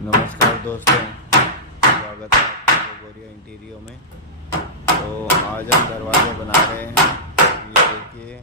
नमस्कार दोस्तों, स्वागत है आपका गोरिया इंटीरियो में। तो आज हम दरवाजे बना रहे हैं। ये देखिए,